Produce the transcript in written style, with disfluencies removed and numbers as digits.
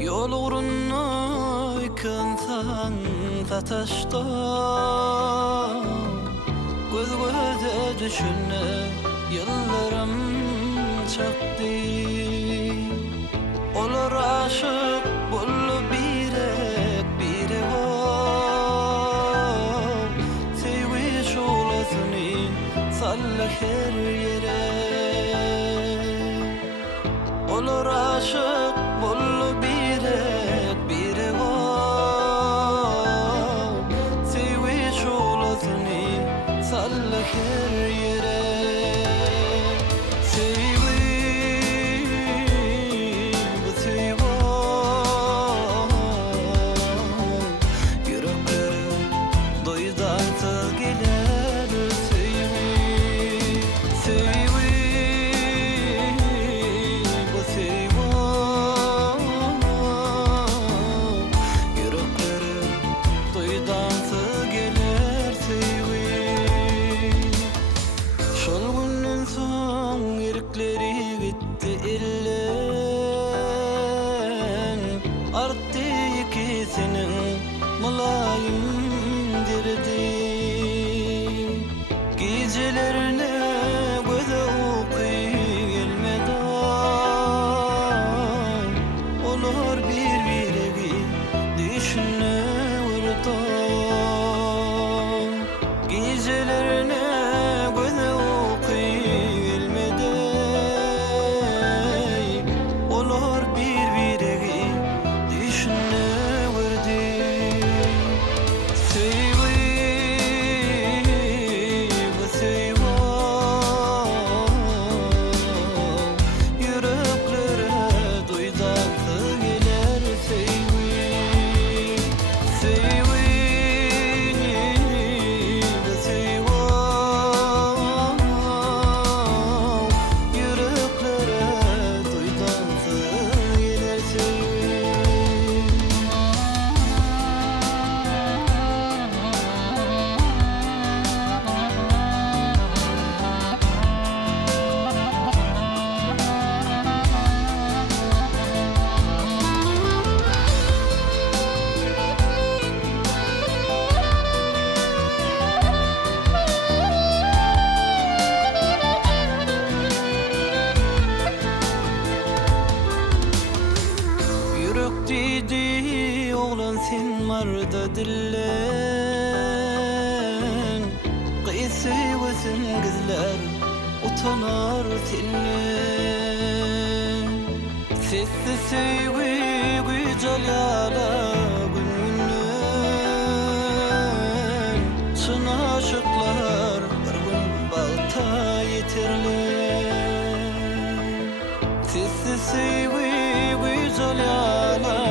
Yol uğruna yıkınsan da taşta, göz göze düşüne yıllarım çaktı. Olar aşık bullu birek bire o, sevgi şolasını salla her yere. Olar aşık bullu birek bire o, sevgi şolasını salla her yere. Gecelerine göze okuyulmadan olur bir biregi düşüne vurdu. Gecelerine göze okuyulmadan olur bir biregi düşüne vurdu. Dedi oğlan sen marda dillen, kıysı vızın kızlar utanar senden. Sesli sevgi güzel yala gününden, çın aşıklar bir gün bağıta yeterler. Sesli sevgi güzel yala